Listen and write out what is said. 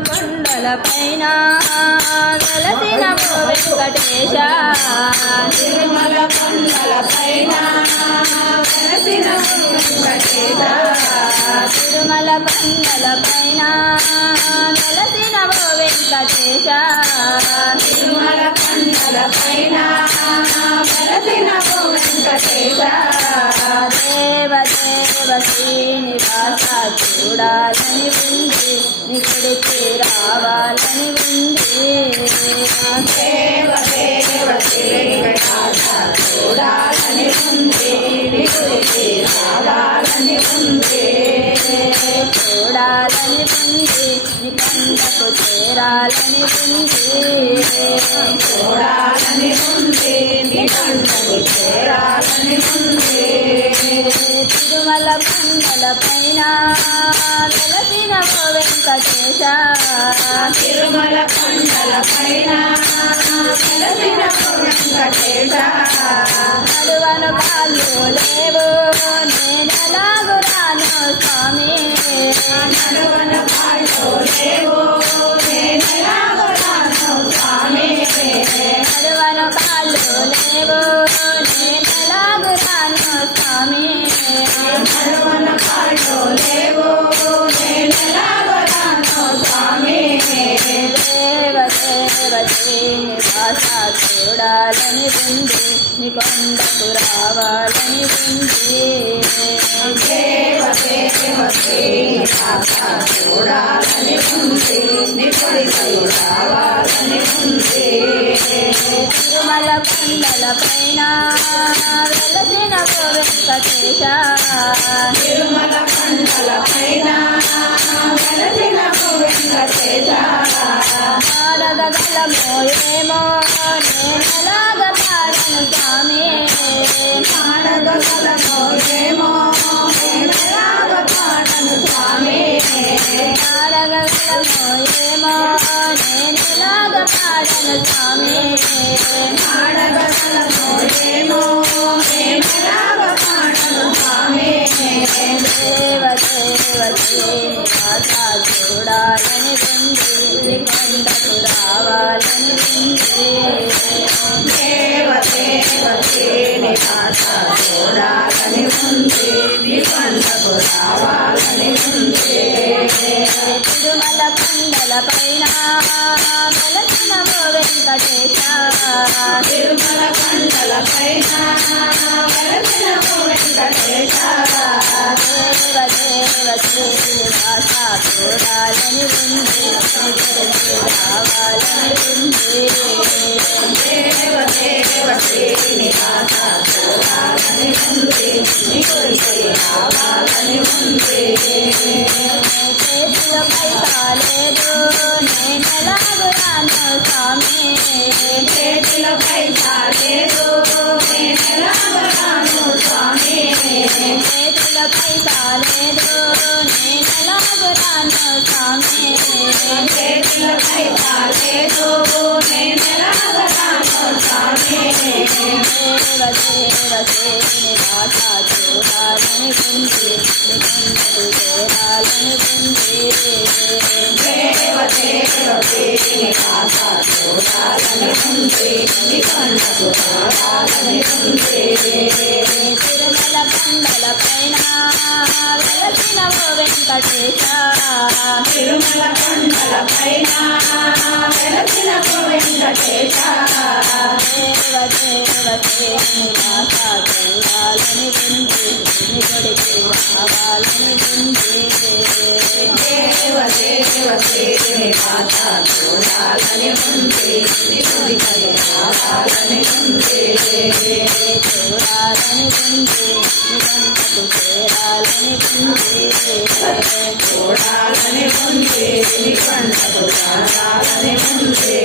కొండల పైన వెలసిన వెంకటేశ తిరుమల కొండల పైన వెలసిన వెంకటేశ తిరుమల కొండల పైన వెలసిన వెంకటేశ తిరుమల కొండల పైన వెలసిన వెంకటేశ దేవ దేవ శ్రీనివాస చూడాలని ఉంది నికుడికి రావాలని ఉంది దేవ దేవ శ్రీనివాస చూడాలని ఉంది నికుడికి రావాలని ఉంది చూడాలని ఉంది నికండకు చేరాలని ఉంది చూడాలని ఉంది నికండకు చేరాలని ఉంది తిరుమల కొండల పైన వెలసిన వెంకటేశ తిరుమల కొండల పైన వెలసిన వెంకటేశ నడువను కాళ్ళు లేవు నేనెలాగు రాను స్వామి నడువన కాళ్ళు లేవు నేనెలాగో రాను స్వామి నడువను కాళ్ళు లేవు నేనెలాగు రాను స్వామి నడువన కాళ్ళు లేవు నేనెలాగో రాను స్వామి దేవ దేవ శ్రీనివాస చూడాలని ఉంది నీ కొండకు రావాలని ఉంది దేవ దేవ శ్రీనివాస చూడాలని ఉంది నిపుడికి రావాలని ఉంది తిరుమల కొండల పైన వెలసిన వెంకటేశ తిరుమల కొండల పైన వెలసిన వెంకటేశ పాడగలమో ఏమో నేనెలాగ పాడను స్వామి పాడగలమో ఏమో నేనెలాగ పాడను స్వామి పాడగలమో ఏమో నేనెలాగ పాడను స్వామి పాడగలమో ఏమో నేనెలాగ పాడను స్వామి దేవ దేవ శ్రీనివాస చూడాలని ఉంది కొండకు రావాలని ఉంది దేవ దేవ శ్రీనివాస చూడాలని ఉంది నిబంధకు రావాలని ఉంది తిరుమల కొండల పైన వెలసిన వెంకటేశ తిరుమల కొండల పైన వెలసిన వెంకటేశ దేవ దేవ శ్రీనివాస చూడాలని ఉంది రావాలని ఉంది దేవ దేవ శ్రీనివాస చూడాలని ఉంది నికుడికి రావాలని ఉంది చేతిలో పైసా లేదు నేనెలాగు రాను స్వామి చేతిలో పైసా లేదు నేనెలాగో రాను స్వామి చేతిలో పైసా లేదు నేనెలాగు రాను స్వామి చేతిలో పైసా లేదు నేనెలాగో రాను స్వామి దేవ దేవ శ్రీనివాస చూడాలని ఉంది నికుండకు చేరాలని ఉంది దేవ దేవ శ్రీనివాస చూడాలని ఉంది నిబంధకు రావాలని ఉంది తిరుమల కొండల పైన వెలసిన వెంకటేశ తిరుమల కొండల పైన వెలసిన వెంకటేశ దేవ దేవ శ్రీనివాస చూడాలని ఉంది నిగుడికి రావాలని ఉంది దేవ దేవ శ్రీనివాస చూడాలని ఉంది నికుడికి రావాలని ఉంది చూడాలని ఉంది నిబంధకు చేరాలని ఉంది చూడాలని ఉంది నిబంధకు రావాలని ఉంది